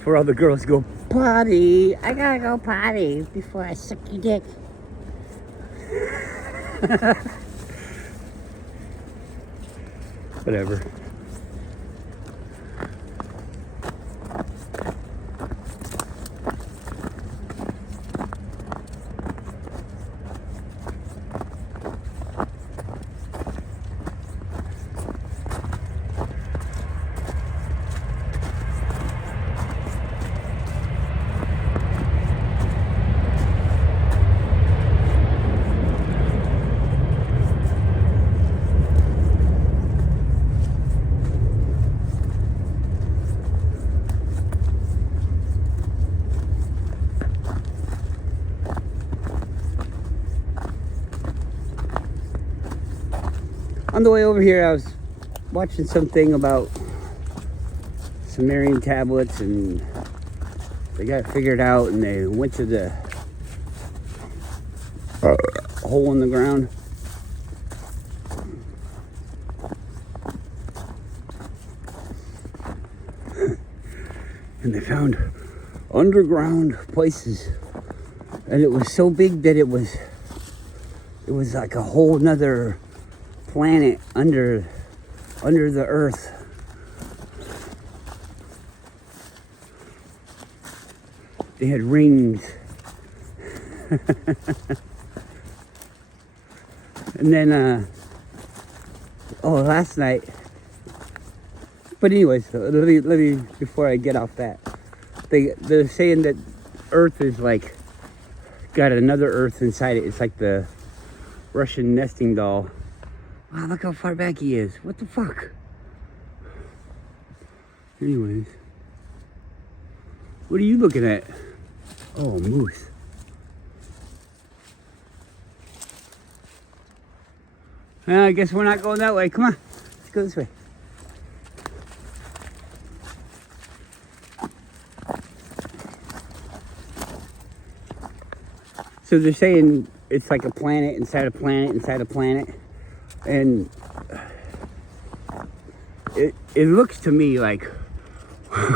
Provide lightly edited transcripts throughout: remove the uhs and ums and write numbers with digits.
For all the girls go, potty. I gotta go potty before I suck your dick. Whatever. On the way over here, I was watching something about Sumerian tablets, and they got it figured out, and they went to the hole in the ground. And they found underground places, and it was so big that it was like a whole nother planet under the earth. They had rings. And then last night, but anyways, let me before I get off that, they're saying that Earth is like got another Earth inside it. It's like the Russian nesting doll. Wow, look how far back he is. What the fuck? Anyways. What are you looking at? Oh, moose. I guess we're not going that way. Come on. Let's go this way. So they're saying it's like a planet inside a planet inside a planet. And it looks to me like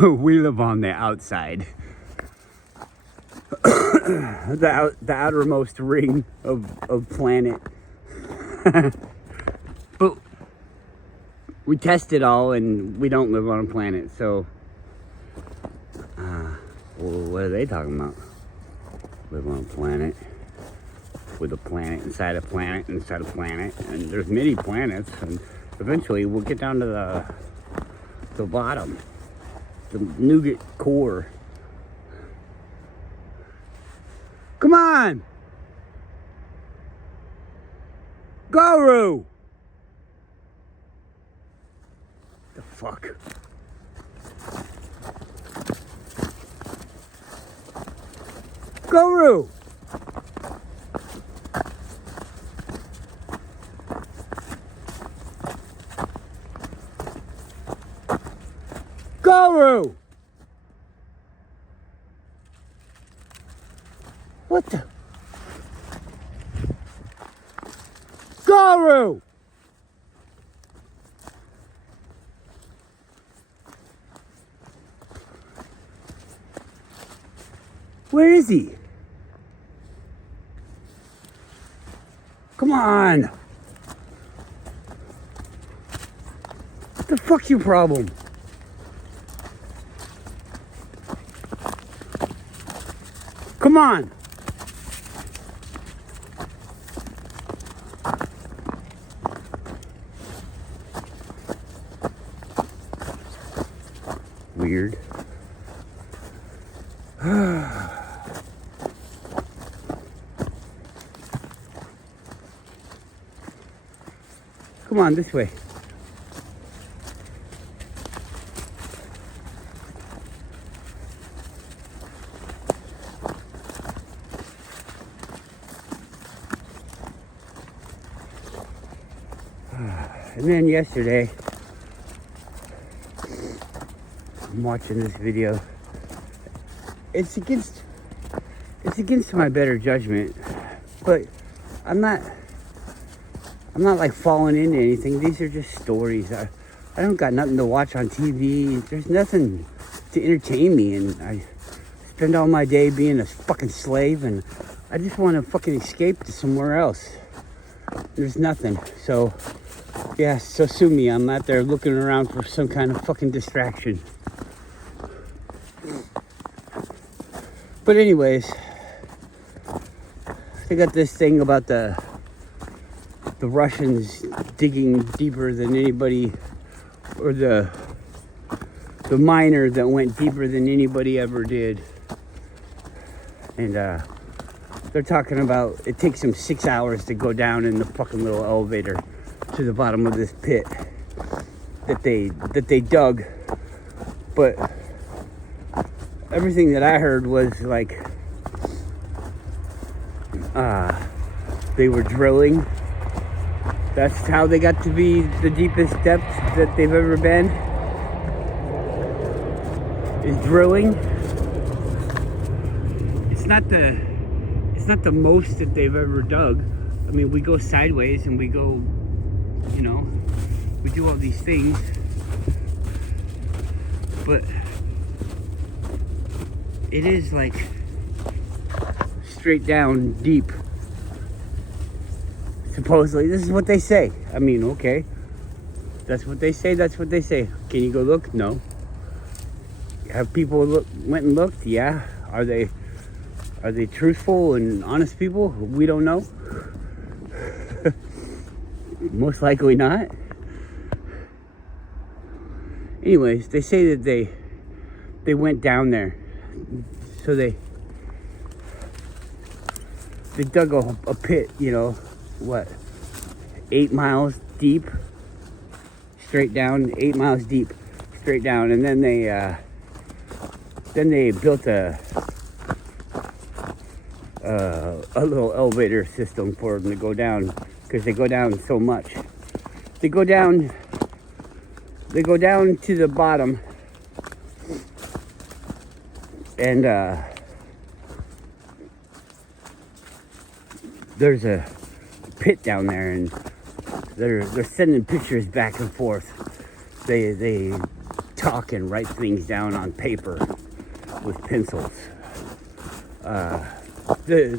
we live on the outside. the outermost ring of planet. But we test it all and we don't live on a planet, so well, what are they talking about? Live on a planet with a planet inside a planet inside a planet, and there's many planets, and eventually we'll get down to the bottom, the nougat core. Come on, Guru. The fuck. Guru. Guru! What the? Guru! Where is he? Come on! What the fuck's your problem? Come on! Weird. Come on, this way. And then yesterday, I'm watching this video. It's against my better judgment, but I'm I'm not like falling into anything. These are just stories. I don't got nothing to watch on TV. There's nothing to entertain me, and I spend all my day being a fucking slave, and I just want to fucking escape to somewhere else. There's nothing. So, yeah, so sue me. I'm out there looking around for some kind of fucking distraction. But anyways, they got this thing about the Russians digging deeper than anybody, or the miner that went deeper than anybody ever did. And they're talking about it takes them 6 hours to go down in the fucking little elevator to the bottom of this pit that they dug. But everything that I heard was like they were drilling. That's how they got to be the deepest depth that they've ever been, is drilling. It's not the most that they've ever dug. I mean, we go sideways and we go, you know, we do all these things, but it is like straight down deep. Supposedly, this is what they say. I mean, okay, that's what they say. That's what they say. Can you go look? No. Have people went and looked? Yeah. Are they truthful and honest people? We don't know. Most likely not. Anyways, they say that they went down there, so they dug a pit, you know, what, 8 miles deep, straight down, 8 miles deep, straight down, and then they built a little elevator system for them to go down, because they go down so much. They go down to the bottom, and there's a pit down there, and they're sending pictures back and forth. They talk and write things down on paper with pencils. The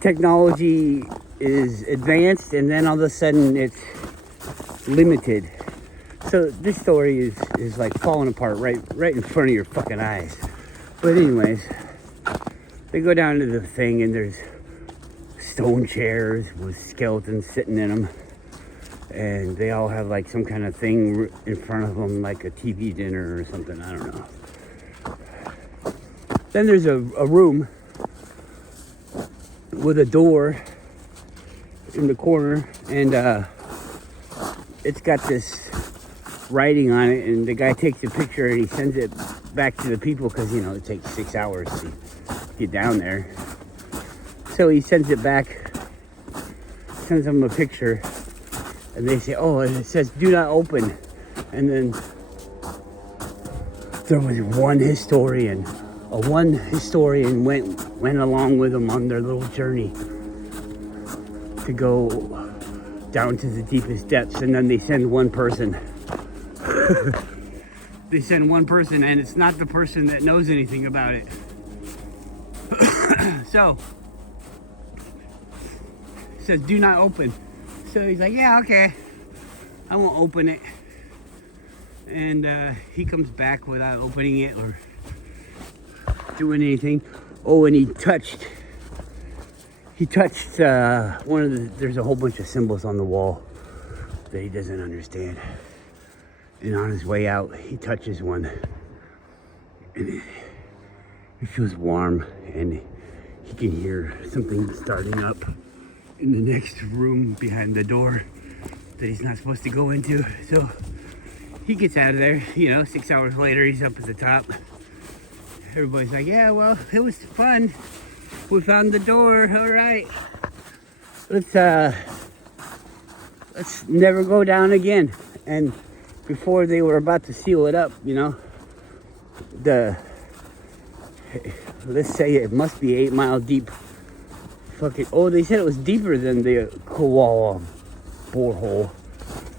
technology is advanced, and then all of a sudden it's limited. So this story is like falling apart right in front of your fucking eyes. But anyways, they go down to the thing, and there's stone chairs with skeletons sitting in them, and they all have like some kind of thing in front of them, like a TV dinner or something. I don't know. Then there's a room with a door in the corner, and it's got this writing on it, and the guy takes a picture and he sends it back to the people, because, you know, it takes 6 hours to get down there. So he sends it back, sends them a picture, and they say, oh, and it says do not open. And then there was one historian went along with them on their little journey to go down to the deepest depths, and then they send one person. They send one person, and it's not the person that knows anything about it. So it says do not open. So he's like, yeah, okay, I won't open it. And he comes back without opening it or doing anything. Oh, and he touched one of the, there's a whole bunch of symbols on the wall that he doesn't understand. And on his way out, he touches one, and it feels warm, and he can hear something starting up in the next room behind the door that he's not supposed to go into. So he gets out of there, you know, 6 hours later, he's up at the top. Everybody's like, yeah, well, it was fun. We found the door, all right. Let's never go down again. And before they were about to seal it up, you know, let's say it must be 8 mile deep. Fucking, oh, they said it was deeper than the Koala borehole,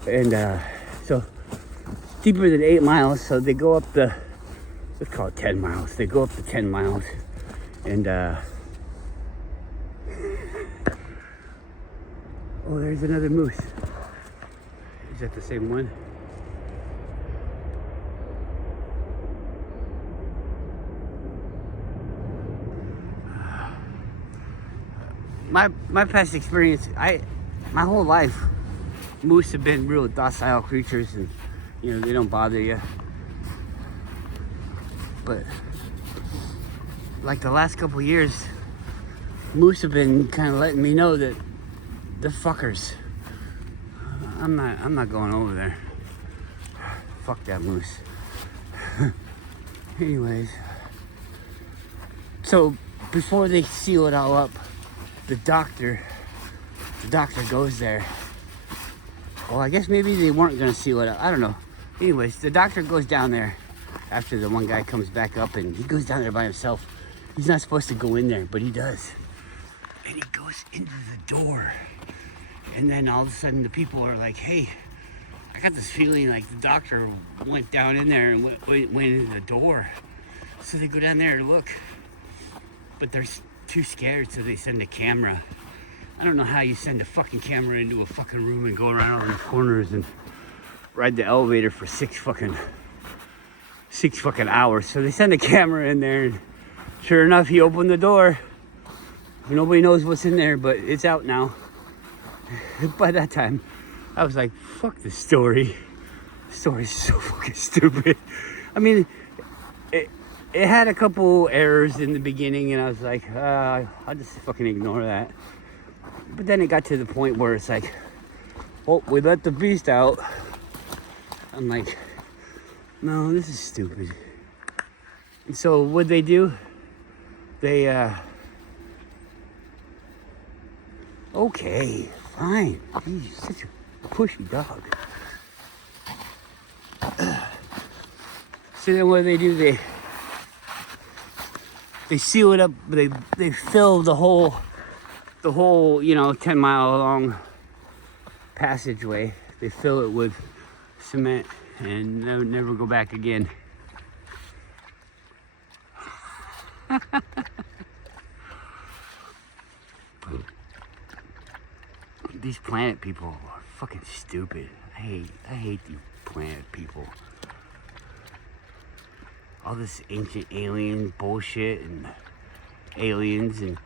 and so deeper than 8 miles. So they go up the, let's call it 10 miles. They go up to 10 miles, and oh, there's another moose. Is that the same one? My past experience, my whole life, moose have been real docile creatures, and you know, they don't bother you. But like the last couple years, moose have been kind of letting me know that they're fuckers. I'm not going over there. Fuck that moose. Anyways, so before they seal it all up, the doctor goes there. Well, I guess maybe they weren't gonna seal it up. I don't know. Anyways, the doctor goes down there after the one guy comes back up, and he goes down there by himself. He's not supposed to go in there, but he does. And he goes into the door. And then all of a sudden the people are like, hey, I got this feeling like the doctor went down in there and went into the door. So they go down there to look. But they're too scared, so they send a camera. I don't know how you send a fucking camera into a fucking room and go around all these corners and ride the elevator for six fucking hours. So they send a camera in there, and sure enough, he opened the door. Nobody knows what's in there, but it's out now. By that time, I was like, fuck this story. This story's so fucking stupid. I mean, it had a couple errors in the beginning, and I was like, I'll just fucking ignore that. But then it got to the point where it's like, oh, we let the beast out. I'm like, no, this is stupid. And so what'd they do? They, okay, fine. He's such a pushy dog. So then what do? They seal it up. They fill the whole 10-mile long passageway. They fill it with cement and never go back again. These planet people are fucking stupid. I hate these planet people. All this ancient alien bullshit and aliens, and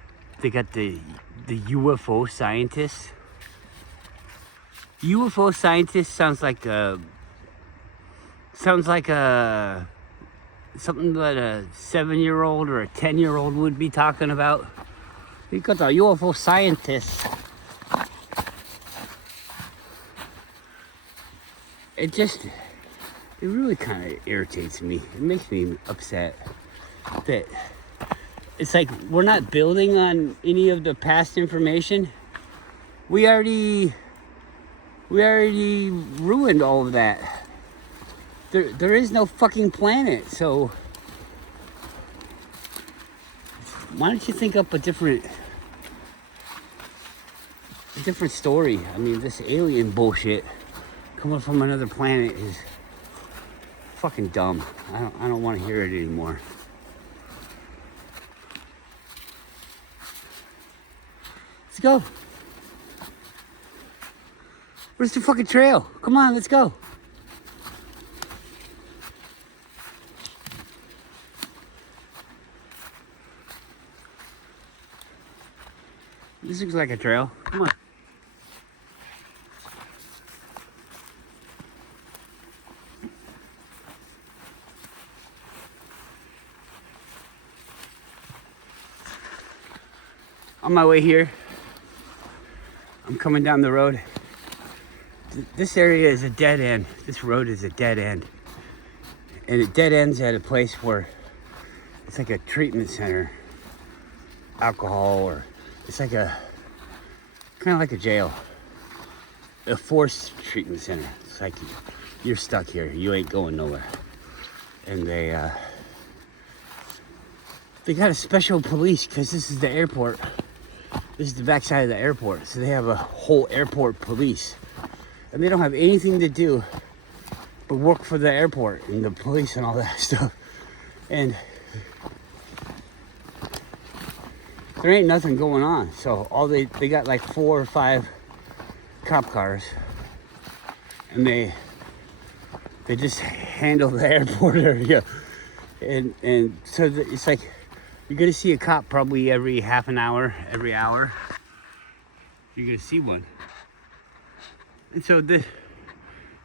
they got the UFO scientists. UFO scientist sounds like something that a 7-year-old or a 10-year-old would be talking about. You got the UFO scientists. It really kind of irritates me. It makes me upset that it's like we're not building on any of the past information. We already ruined all of that. There is no fucking planet, so why don't you think up a different story? I mean, this alien bullshit coming from another planet is fucking dumb. I don't want to hear it anymore. Let's go. Where's the fucking trail? Come on, let's go. This looks like a trail. Come on. On my way here, I'm coming down the road. This area is a dead end. This road is a dead end. And it dead ends at a place where it's like a treatment center. Alcohol, or it's like kind of like a jail. A forced treatment center. It's like you're stuck here. You ain't going nowhere. And they got a special police because this is the airport. This is the backside of the airport, so they have a whole airport police. and they don't have anything to do but work for the airport and the police and all that stuff. And there ain't nothing going on. So all they got like 4 or 5 cop cars, and they just handle the airport area. And so it's like you're gonna see a cop probably every half an hour, every hour. You're gonna see one. And so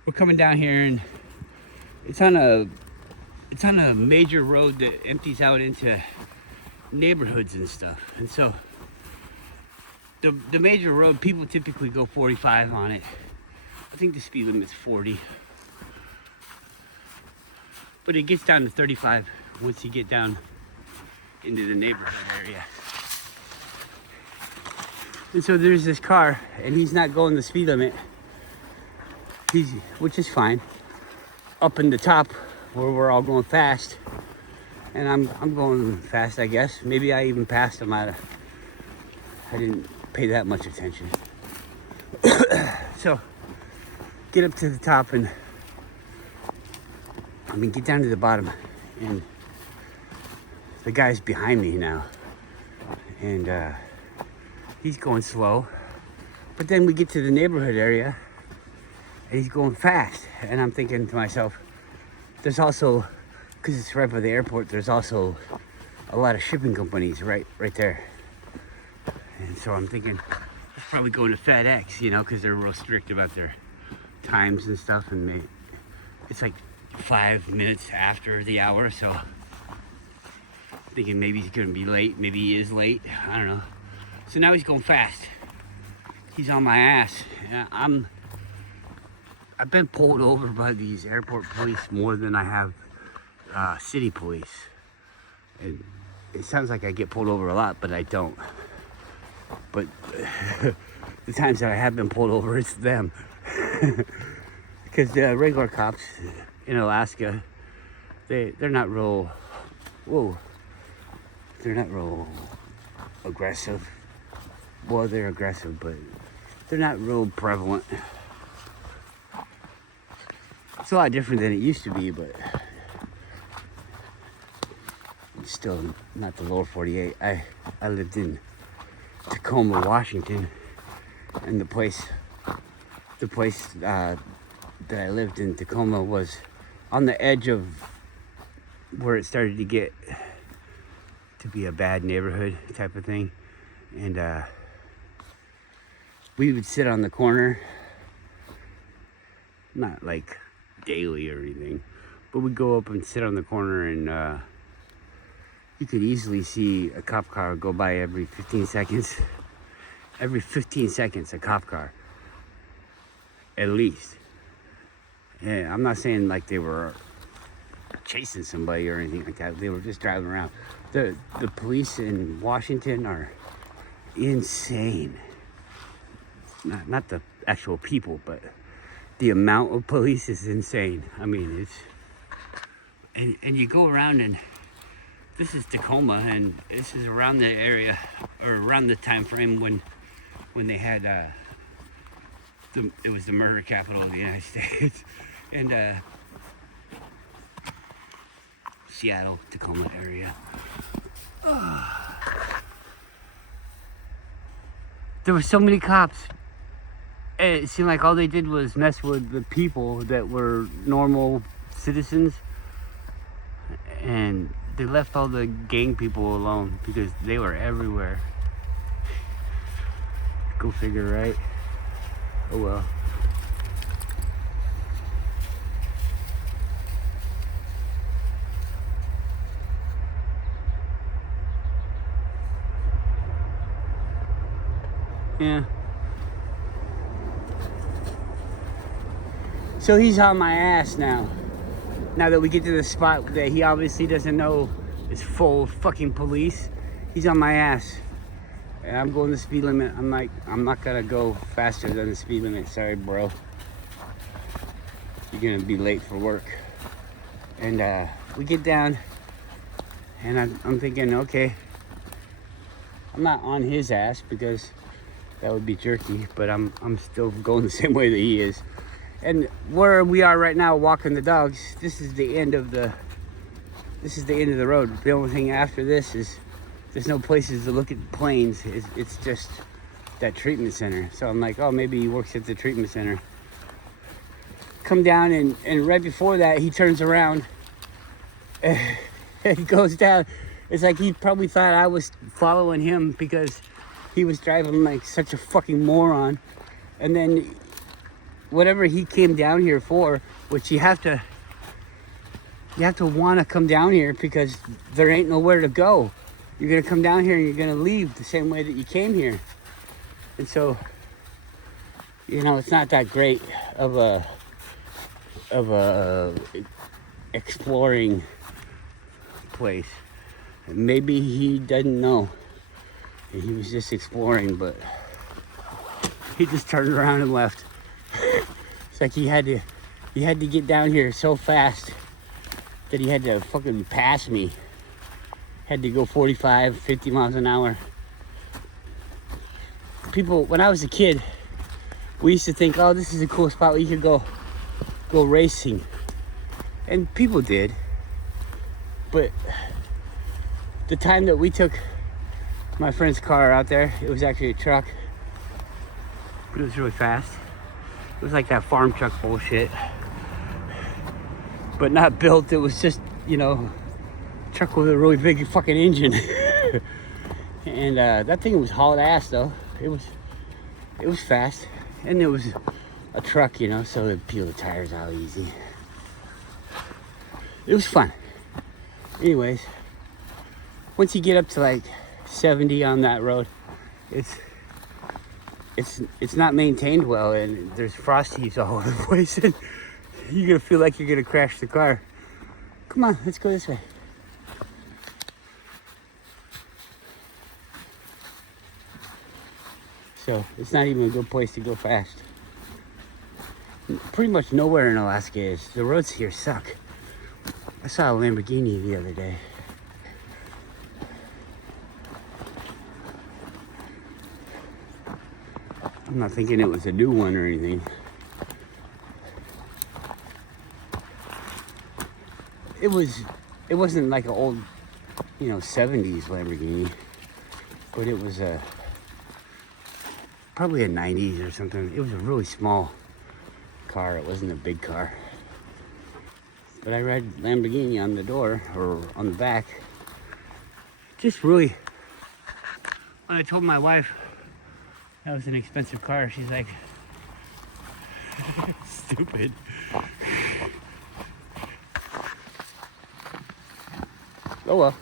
we're coming down here, and it's on a major road that empties out into neighborhoods and stuff. And so the major road, people typically go 45 on it. I think the speed limit's 40. But it gets down to 35 once you get down into the neighborhood area. And so there's this car, and he's not going the speed limit. Which is fine. Up in the top where we're all going fast, and I'm going fast, I guess. Maybe I even passed him. I didn't pay that much attention. So get up to the top, and get down to the bottom, and the guy's behind me now, and he's going slow. But then we get to the neighborhood area, and he's going fast, and I'm thinking to myself, there's also, because it's right by the airport, there's also a lot of shipping companies right there. And so I'm thinking, it's probably going to FedEx, because they're real strict about their times and stuff, and it's like 5 minutes after the hour, so I'm thinking maybe he's gonna be late, maybe he is late, I don't know. So now he's going fast. He's on my ass. I've been pulled over by these airport police more than I have city police. And it sounds like I get pulled over a lot, but I don't. But the times that I have been pulled over, it's them. Because the regular cops in Alaska, they're not real, they're not real aggressive. Well, they're aggressive, but they're not real prevalent. It's a lot different than it used to be, but it's still not the lower 48. I lived in Tacoma, Washington, and the place that I lived in, Tacoma, was on the edge of where it started to get to be a bad neighborhood type of thing. And we would sit on the corner, not like daily or anything, but we'd go up and sit on the corner, and you could easily see a cop car go by every 15 seconds. Every 15 seconds, a cop car, at least. Yeah, I'm not saying like they were chasing somebody or anything like that. They were just driving around. The police in Washington are insane. Not the actual people, but the amount of police is insane. I mean, it's and you go around, and this is Tacoma, and this is around the area, or around the time frame when they had it was the murder capital of the United States. And Seattle, Tacoma area. There were so many cops. It seemed like all they did was mess with the people that were normal citizens, and they left all the gang people alone because they were everywhere. Go figure, right? Oh well. Yeah. So he's on my ass now. Now that we get to the spot that he obviously doesn't know is full of fucking police, he's on my ass. And I'm going the speed limit. I'm not gonna go faster than the speed limit. Sorry, bro. You're gonna be late for work. And we get down, and I'm thinking, okay, I'm not on his ass because that would be jerky, but I'm still going the same way that he is. And where we are right now walking the dogs, this is the end of the road. The only thing after this is there's no places to look at planes. It's just that treatment center. So I'm like, oh, maybe he works at the treatment center. Come down, and right before that, he turns around and he goes down. It's like he probably thought I was following him because he was driving like such a fucking moron. And then whatever he came down here for, which you have to want to come down here because there ain't nowhere to go. You're gonna come down here and you're gonna leave the same way that you came here. And so, you know, it's not that great of a exploring place. Maybe he doesn't know. He was just exploring, but he just turned around and left. It's like he had to get down here so fast that he had to fucking pass me. Had to go 45, 50 miles an hour. People, when I was a kid, we used to think, oh, this is a cool spot where you could go racing. And people did. But the time that we took my friend's car out there, it was actually a truck. But it was really fast. It was like that farm truck bullshit. But not built, it was just, you know, truck with a really big fucking engine. And that thing was hauled ass though. It was fast. And it was a truck, you know, so it'd peel the tires out easy. It was fun. Anyways, once you get up to like 70 on that road, it's not maintained well, and there's frost heaves all over the place, and you're gonna feel like you're gonna crash the car. Come on, let's go this way. So it's not even a good place to go fast. Pretty much nowhere in Alaska is. The roads here suck. I saw a Lamborghini the other day. I'm not thinking it was a new one or anything. It wasn't like an old, you know, 70s Lamborghini, but it was probably a 90s or something. It was a really small car. It wasn't a big car. But I read Lamborghini on the door or on the back. Just really, when I told my wife that was an expensive car, she's like, stupid. Oh well.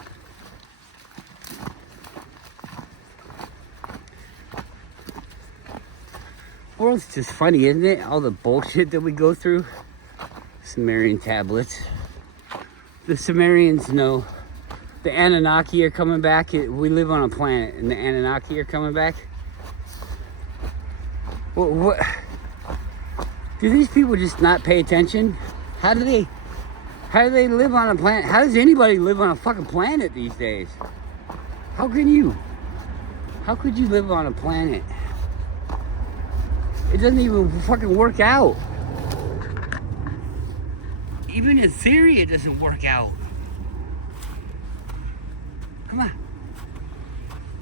World's just funny, isn't it? All the bullshit that we go through. Sumerian tablets. The Sumerians know the Anunnaki are coming back. We live on a planet, and the Anunnaki are coming back. What? Do these people just not pay attention? How do they live on a planet? How does anybody live on a fucking planet these days? How could you live on a planet? It doesn't even fucking work out. Even in theory, it doesn't work out. Come on.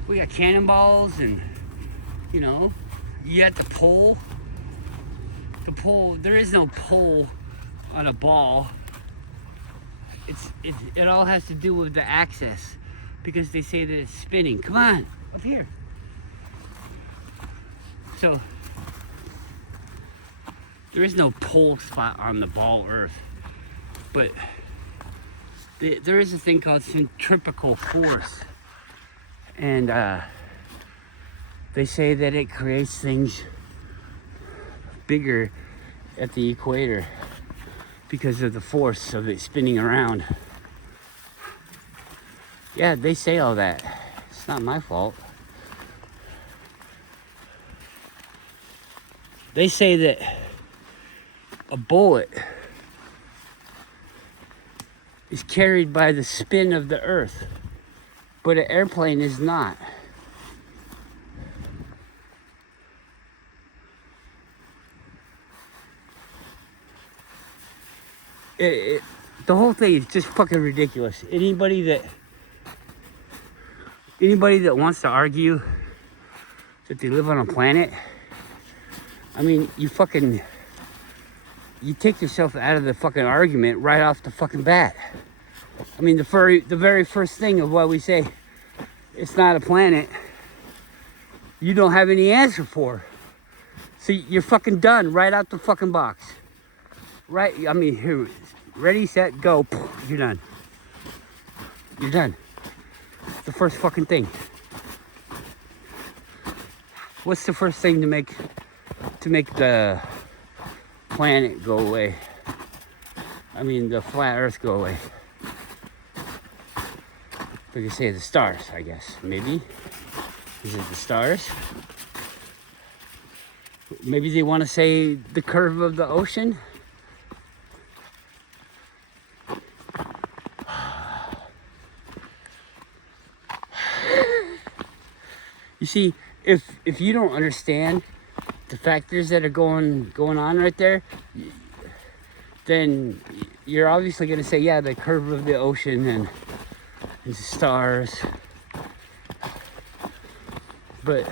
We got cannonballs and, you know, you got the pole. The pole, there is no pole on a ball. It all has to do with the axis because they say that it's spinning. Come on, up here. So, there is no pole spot on the ball Earth. But there is a thing called centripetal force. And they say that it creates things bigger at the equator because of the force of it spinning around. Yeah, they say all that. It's not my fault. They say that a bullet is carried by the spin of the earth, but an airplane is not. the whole thing is just fucking ridiculous. Anybody that wants to argue that they live on a planet, I mean, you take yourself out of the fucking argument right off the fucking bat. I mean, the very first thing of what we say, it's not a planet, you don't have any answer for. So you're fucking done right out the fucking box. Right, I mean, here, ready, set, go, you're done. You're done. It's the first fucking thing. What's the first thing to make the planet go away? I mean, the flat earth go away. We could say the stars, I guess. Maybe. Is it the stars? Maybe they want to say the curve of the ocean? You see, if you don't understand the factors that are going on right there, then you're obviously going to say, yeah, the curve of the ocean and the stars. But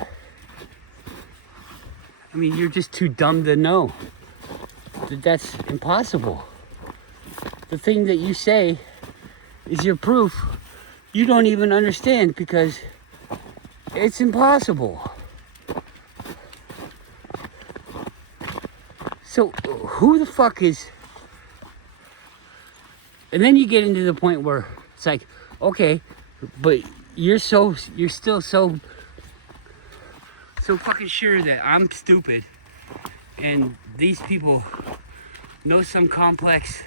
I mean, you're just too dumb to know that that's impossible. The thing that you say is your proof you don't even understand, because it's impossible. So who the fuck is... And then you get into the point where it's like, okay, but you're still so fucking sure that I'm stupid and these people know some complex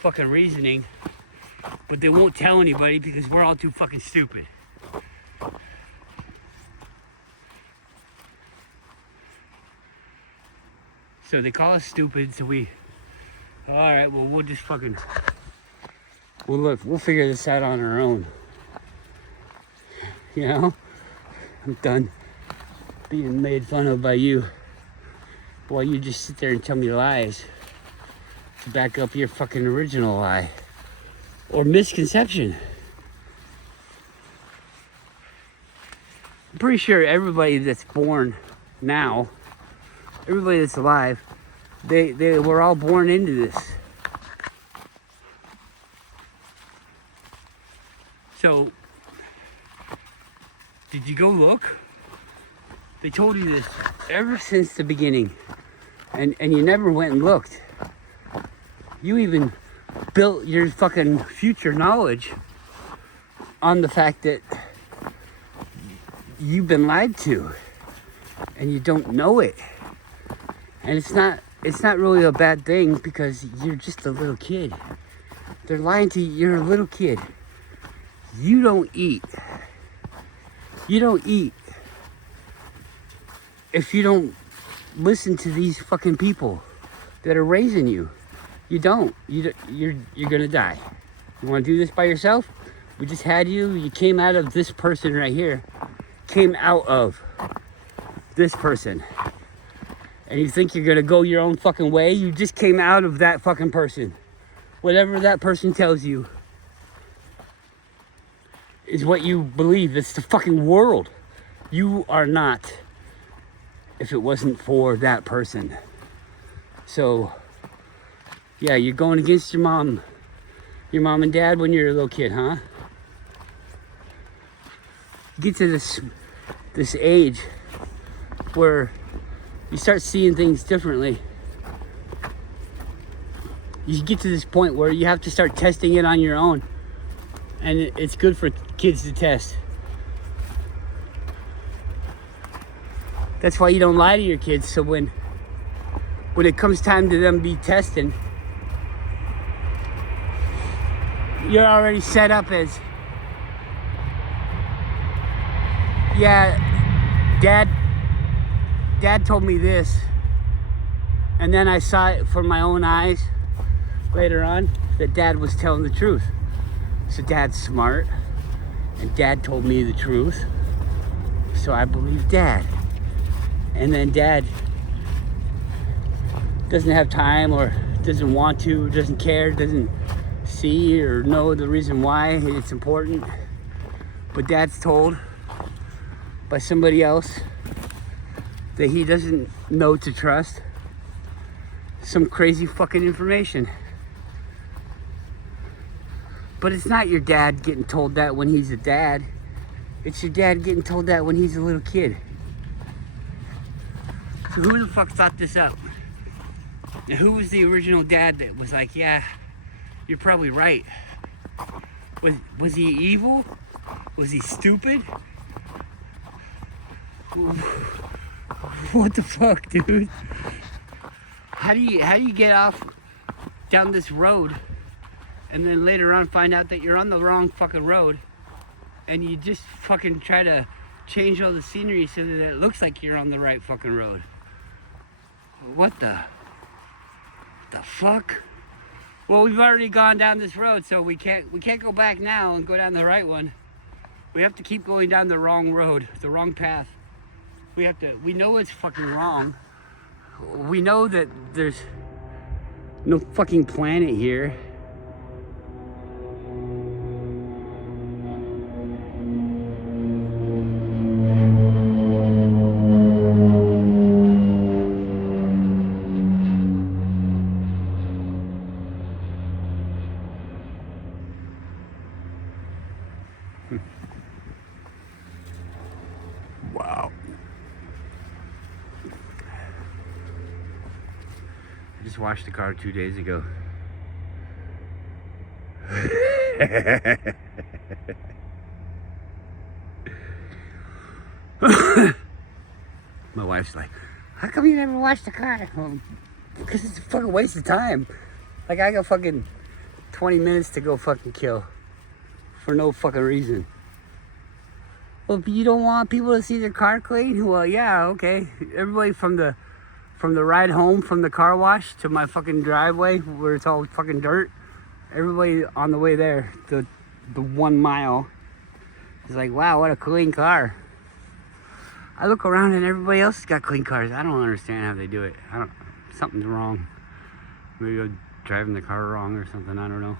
fucking reasoning, but they won't tell anybody because we're all too fucking stupid. So they call us stupid, so alright, well, we'll just fucking, we'll figure this out on our own. You know? I'm done being made fun of by you while you just sit there and tell me lies to back up your fucking original lie or misconception. I'm pretty sure everybody that's born now, everybody that's alive, they were all born into this. So, did you go look? They told you this ever since the beginning, and you never went and looked. You even built your fucking future knowledge on the fact that you've been lied to and you don't know it. And it's not really a bad thing, because you're just a little kid. They're lying to you. You're a little kid. You don't eat. You don't eat if you don't listen to these fucking people that are raising you. You don't. You're gonna die. You want to do this by yourself? We just had you. You came out of this person right here. Came out of this person. And you think you're gonna go your own fucking way? You just came out of that fucking person. Whatever that person tells you is what you believe. It's the fucking world. You are not, if it wasn't for that person. So, yeah, you're going against your mom and dad when you're a little kid, huh? You get to this age where you start seeing things differently. You get to this point where you have to start testing it on your own. And it's good for kids to test. That's why you don't lie to your kids. So when it comes time to them be testing, you're already set up as, yeah, Dad told me this, and then I saw it from my own eyes later on that Dad was telling the truth. So Dad's smart, and Dad told me the truth, so I believe Dad. And then Dad doesn't have time or doesn't want to, doesn't care, doesn't see or know the reason why it's important. But Dad's told by somebody else that he doesn't know to trust some crazy fucking information. But it's not your dad getting told that when he's a dad. It's your dad getting told that when he's a little kid. So who the fuck thought this up? And who was the original dad that was like, yeah, you're probably right? Was he evil? Was he stupid? What the fuck, dude? How do you get off down this road and then later on find out that you're on the wrong fucking road and you just fucking try to change all the scenery so that it looks like you're on the right fucking road? What the fuck? Well, we've already gone down this road, so we can't go back now and go down the right one. We have to keep going down the wrong road, the wrong path. We know it's fucking wrong. We know that there's no fucking planet here. Wow. I just washed the car 2 days ago. My wife's like, how come you never wash the car? Well, because it's a fucking waste of time. Like, I got fucking 20 minutes to go fucking kill for no fucking reason. Well, if you don't want people to see their car clean, well, yeah, okay. Everybody from the ride home from the car wash to my fucking driveway where it's all fucking dirt, everybody on the way there, the 1 mile, is like, wow, what a clean car. I look around and everybody else has got clean cars. I don't understand how they do it. Something's wrong. Maybe I'm driving the car wrong or something, I don't know.